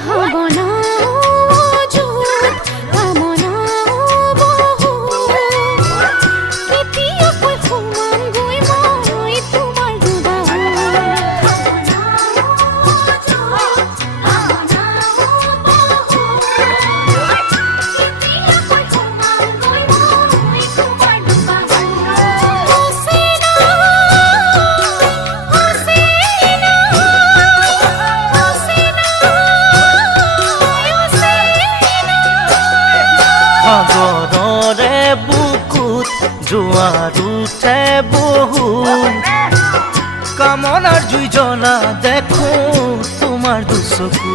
ভাবনা অযুত কামনা বহু কেতিয়াকৈ সোমামগৈ মই তোমাৰ সাগৰৰে বুকুত জোৱাৰ উঠে বহু কামনাৰ জুই জ্বলা দেখো তোমাৰ দুচকু